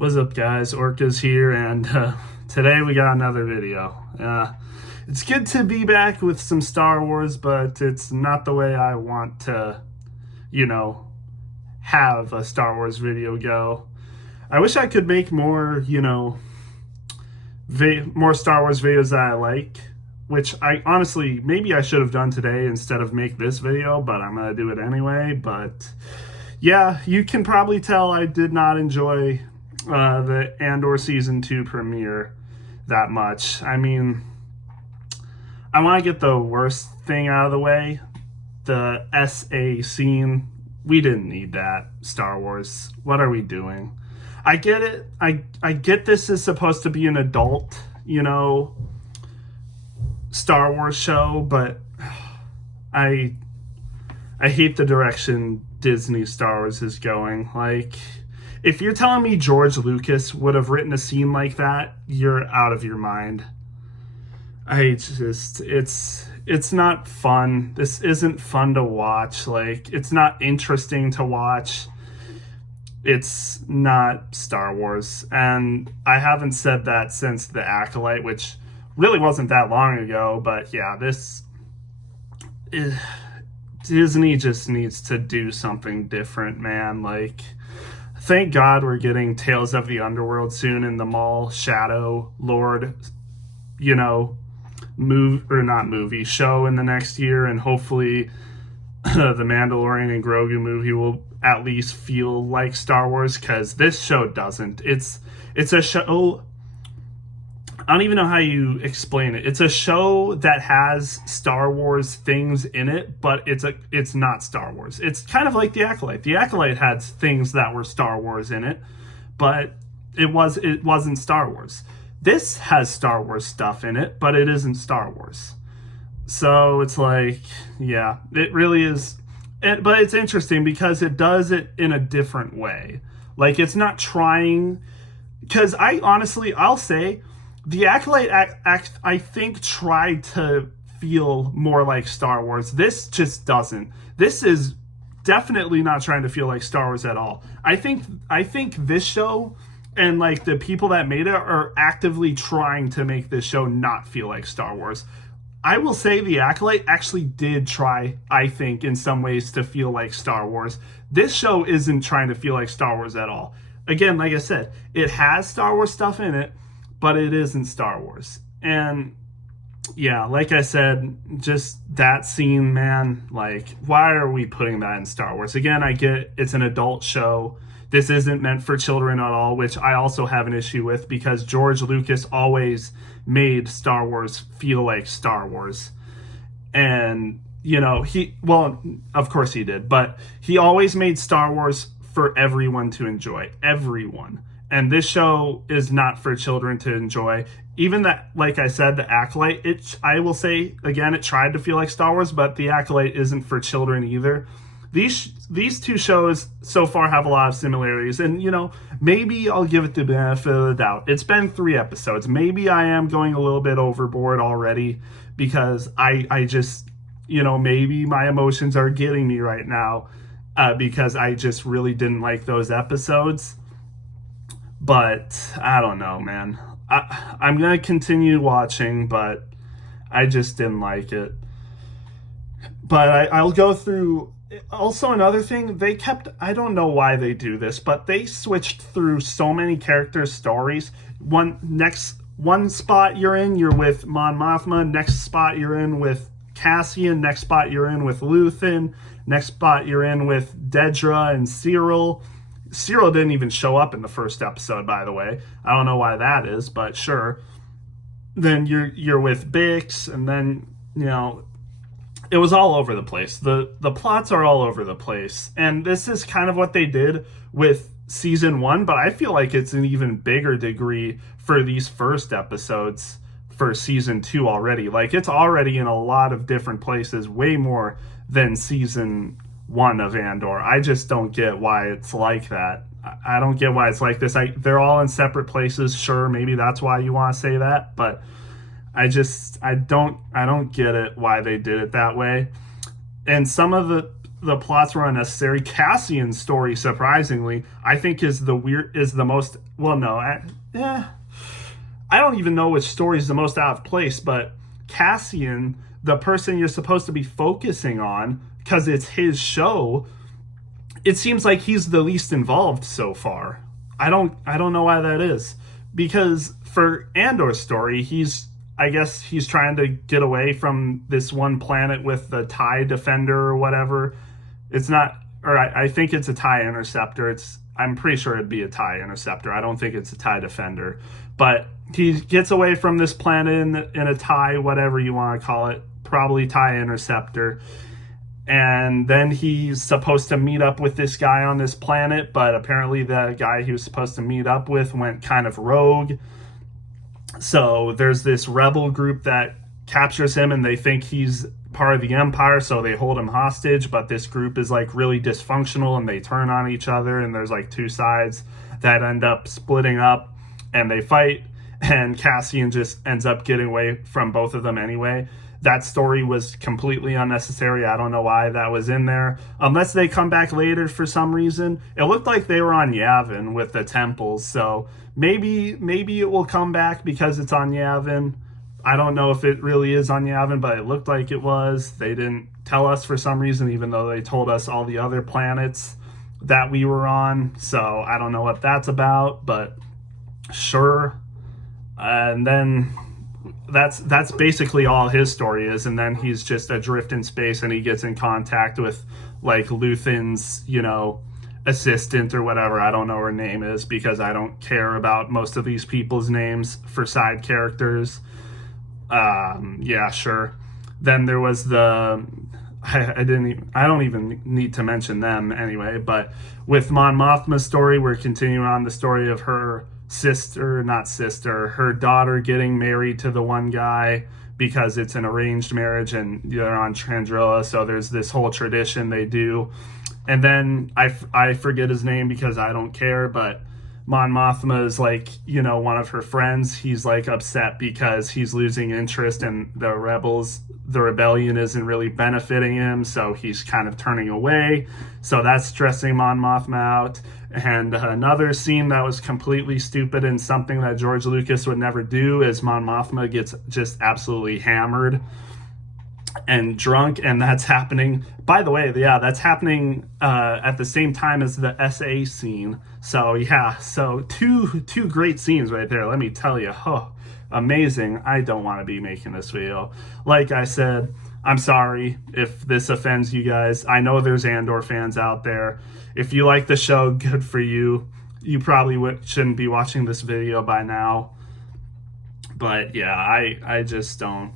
What's up, guys? Orca's here, and today we got another video. It's good to be back with some Star Wars, but it's not the way I want to, have a Star Wars video go. I wish I could make more, more Star Wars videos that I like, which I honestly, maybe I should have done today instead of make this video, but I'm going to do it anyway. But yeah, you can probably tell I did not enjoy the Andor Season 2 premiere that much. I mean, I want to get the worst thing out of the way. The SA scene, we didn't need that. Star Wars, what are we doing? I get it. I get this is supposed to be an adult, Star Wars show, but I hate the direction Disney Star Wars is going. Like, if you're telling me George Lucas would have written a scene like that, you're out of your mind. It's not fun. This isn't fun to watch. Like, it's not interesting to watch. It's not Star Wars. And I haven't said that since The Acolyte, which really wasn't that long ago. But yeah, Disney just needs to do something different, man. Like, thank God we're getting Tales of the Underworld soon in the Maul Shadow Lord, show in the next year, and hopefully the Mandalorian and Grogu movie will at least feel like Star Wars, because this show doesn't. It's a show, I don't even know how you explain it. It's a show that has Star Wars things in it, but it's not Star Wars. It's kind of like The Acolyte. The Acolyte had things that were Star Wars in it, but it wasn't Star Wars. This has Star Wars stuff in it, but it isn't Star Wars. So it's like, yeah, it really is. But it's interesting because it does it in a different way. Like, it's not trying, because I'll say, The Acolyte, I think, tried to feel more like Star Wars. This just doesn't. This is definitely not trying to feel like Star Wars at all. I think this show and like the people that made it are actively trying to make this show not feel like Star Wars. I will say The Acolyte actually did try, I think, in some ways to feel like Star Wars. This show isn't trying to feel like Star Wars at all. Again, like I said, it has Star Wars stuff in it, but it isn't Star Wars. And yeah, like I said, just that scene, man, like, why are we putting that in Star Wars? Again, I get it's an adult show. This isn't meant for children at all, which I also have an issue with, because George Lucas always made Star Wars feel like Star Wars. And, of course he did, but he always made Star Wars for everyone to enjoy. Everyone. And this show is not for children to enjoy. Even that, like I said, The Acolyte, I will say, again, it tried to feel like Star Wars, but The Acolyte isn't for children either. These two shows so far have a lot of similarities, and maybe I'll give it the benefit of the doubt. It's been 3 episodes. Maybe I am going a little bit overboard already, because I just, maybe my emotions are getting me right now, because I just really didn't like those episodes. But I don't know, man. I'm gonna continue watching, but I just didn't like it. But I'll go through. Also, another thing, I don't know why they do this, but they switched through so many characters' stories. One spot you're in, you're with Mon Mothma. Next spot you're in with Cassian. Next spot you're in with Luthen. Next spot you're in with Dedra and Cyril. Cyril didn't even show up in the first episode, by the way. I don't know why that is, but sure. Then you're with Bix, and then, it was all over the place. The plots are all over the place. And this is kind of what they did with season 1, but I feel like it's an even bigger degree for these first episodes for season 2 already. Like, it's already in a lot of different places, way more than season 1 of Andor. I just don't get why it's like that. I don't get why it's like this. They're all in separate places. Sure, maybe that's why you want to say that, but I don't get it why they did it that way. And some of the the plots were unnecessary. Cassian's story, surprisingly, I think is the most, well, no, I don't even know which story is the most out of place, but Cassian, the person you're supposed to be focusing on, because it's his show, it seems like he's the least involved so far. I don't know why that is. Because for Andor's story, I guess he's trying to get away from this one planet with the TIE Defender or whatever. It's not, or I think it's a TIE Interceptor. I'm pretty sure it'd be a TIE Interceptor. I don't think it's a TIE Defender. But he gets away from this planet in a TIE, whatever you want to call it, probably TIE Interceptor. And then he's supposed to meet up with this guy on this planet, but apparently the guy he was supposed to meet up with went kind of rogue. So there's this rebel group that captures him, and they think he's part of the Empire, so they hold him hostage. But this group is like really dysfunctional, and they turn on each other, and there's like two sides that end up splitting up, and they fight, and Cassian just ends up getting away from both of them anyway. That story was completely unnecessary. I don't know why that was in there. Unless they come back later for some reason. It looked like they were on Yavin with the temples, so maybe it will come back because it's on Yavin. I don't know if it really is on Yavin, but it looked like it was. They didn't tell us for some reason, even though they told us all the other planets that we were on. So I don't know what that's about, but sure. And then that's basically all his story is. And then he's just adrift in space, and he gets in contact with like Luthen's, assistant or whatever. I don't know what her name is because I don't care about most of these people's names for side characters. Yeah, sure. Then there was I don't even need to mention them anyway, but with Mon Mothma's story, we're continuing on the story of her her daughter getting married to the one guy because it's an arranged marriage and they're on Chandrilla, so there's this whole tradition they do. And then I forget his name because I don't care, but Mon Mothma is like, one of her friends. He's like upset because he's losing interest and the rebellion isn't really benefiting him, so he's kind of turning away. So that's stressing Mon Mothma out. And another scene that was completely stupid and something that George Lucas would never do is Mon Mothma gets just absolutely hammered and drunk, and that's happening, by the way, that's happening at the same time as the SA scene. So yeah, so two great scenes right there, let me tell you. Amazing. I don't want to be making this video. Like I said, I'm sorry if this offends you guys. I know there's Andor fans out there. If you like the show, good for you. You probably shouldn't be watching this video by now. But yeah, I just don't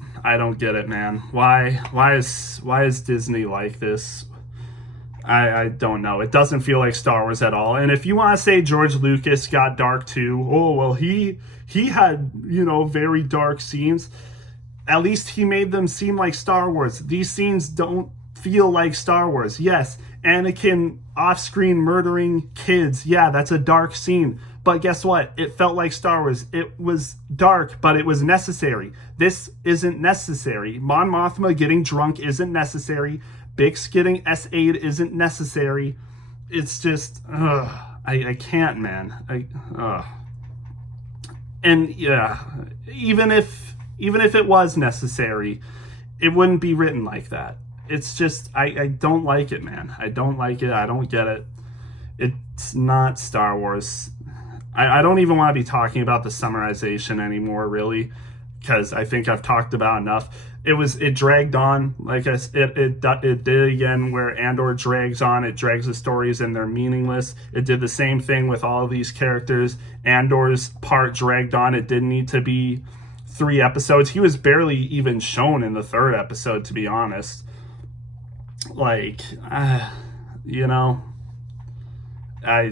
get it, man. Why is Disney like this? I don't know. It doesn't feel like Star Wars at all. And if you want to say George Lucas got dark too, oh well, he had, very dark scenes. At least he made them seem like Star Wars. These scenes don't feel like Star Wars. Yes, Anakin off-screen murdering kids. Yeah, that's a dark scene. But guess what? It felt like Star Wars. It was dark, but it was necessary. This isn't necessary. Mon Mothma getting drunk isn't necessary. Bix getting S8 isn't necessary. It's just, I can't, man. And yeah, even if it was necessary, it wouldn't be written like that. It's just, I don't like it, man. I don't like it. I don't get it. It's not Star Wars. I don't even want to be talking about the summarization anymore, really, because I think I've talked about enough. It dragged on, like I said, it did again where Andor drags on. It drags the stories and they're meaningless. It did the same thing with all of these characters. Andor's part dragged on. It didn't need to be 3 episodes. He was barely even shown in the 3rd episode, to be honest. Like, I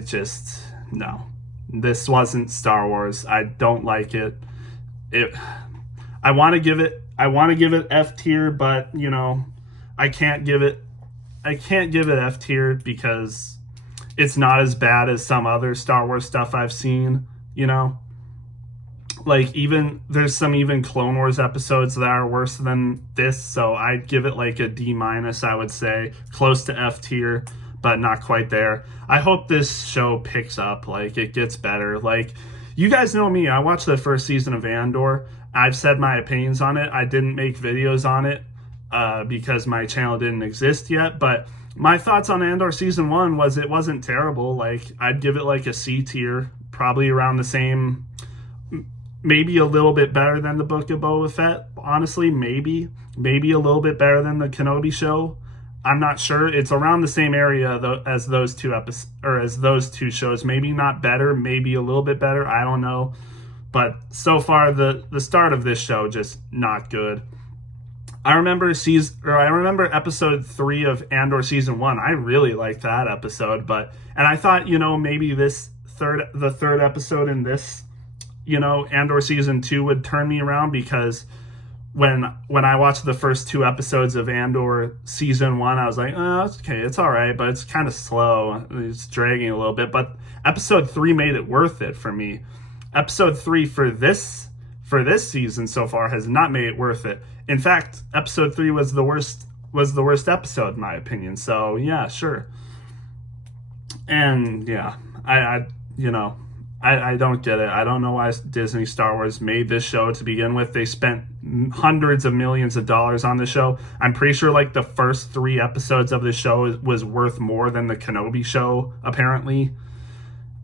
just, no. This wasn't Star Wars. I don't like it. I want to give it F tier, but I can't give it F tier because it's not as bad as some other Star Wars stuff I've seen, Like, even there's some even Clone Wars episodes that are worse than this, so I'd give it like a D minus, I would say, close to F tier, but not quite there. I hope this show picks up, like it gets better. Like, you guys know me, I watched the first season of Andor. I've said my opinions on it. I didn't make videos on it because my channel didn't exist yet, but my thoughts on Andor season 1 was it wasn't terrible. Like, I'd give it like a C tier, probably around the same, maybe a little bit better than the Book of Boba Fett. Honestly, maybe a little bit better than the Kenobi show. I'm not sure. It's around the same area though as those two episodes, or as those two shows. Maybe not better, maybe a little bit better. I don't know. But so far, the start of this show just not good. I remember episode 3 of Andor season 1. I really liked that episode, and I thought, maybe the third episode in this, Andor season 2 would turn me around, because when I watched the first 2 episodes of Andor season 1, I was like, oh, okay, it's all right, but it's kind of slow. It's dragging a little bit. But episode 3 made it worth it for me. Episode 3 for this season so far has not made it worth it. In fact, episode 3 was the worst episode in my opinion. So yeah, sure. And yeah, I don't get it. I don't know why Disney Star Wars made this show to begin with. They spent hundreds of millions of dollars on the show. I'm pretty sure like the first 3 episodes of the show was worth more than the Kenobi show, apparently.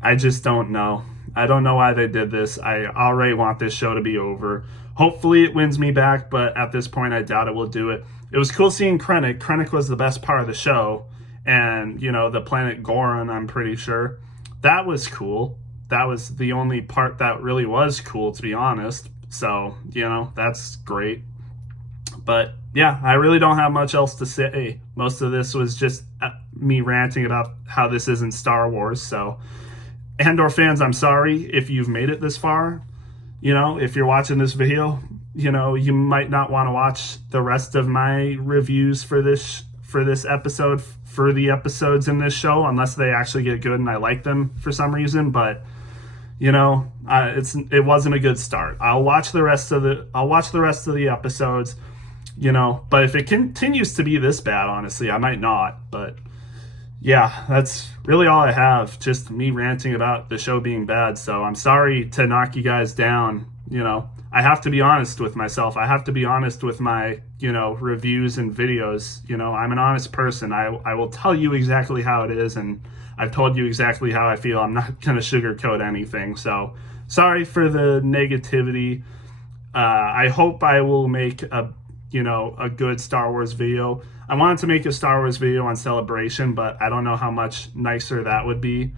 I just don't know. I don't know why they did this. I already want this show to be over. Hopefully it wins me back, but at this point I doubt it will do it. It was cool seeing Krennic. Krennic was the best part of the show. And, the planet Goron, I'm pretty sure. That was cool. That was the only part that really was cool, to be honest. So, that's great. But yeah, I really don't have much else to say. Most of this was just me ranting about how this isn't Star Wars. So, Andor fans, I'm sorry if you've made it this far. If you're watching this video, you might not want to watch the rest of my reviews for this episode, for the episodes in this show, unless they actually get good and I like them for some reason. But it wasn't a good start. I'll watch the rest of the episodes, but if it continues to be this bad, honestly, I might not. But yeah, that's really all I have. Just me ranting about the show being bad. So I'm sorry to knock you guys down. I have to be honest with myself. I have to be honest with my, reviews and videos. I'm an honest person. I will tell you exactly how it is, and I've told you exactly how I feel. I'm not going to sugarcoat anything. So sorry for the negativity. I hope I will make a good Star Wars video. I wanted to make a Star Wars video on Celebration, but I don't know how much nicer that would be,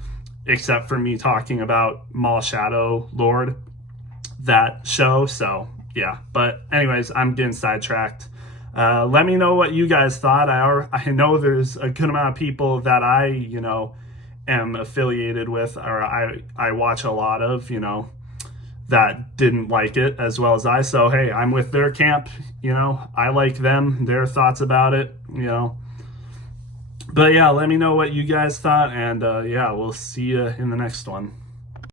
except for me talking about Maul Shadow Lord, that show. So yeah, but anyways, I'm getting sidetracked. Let me know what you guys thought. I know there's a good amount of people that I am affiliated with, or I watch a lot of, that didn't like it as well as I. So hey, I'm with their camp. I like them, their thoughts about it. But yeah, let me know what you guys thought, and yeah, we'll see you in the next one.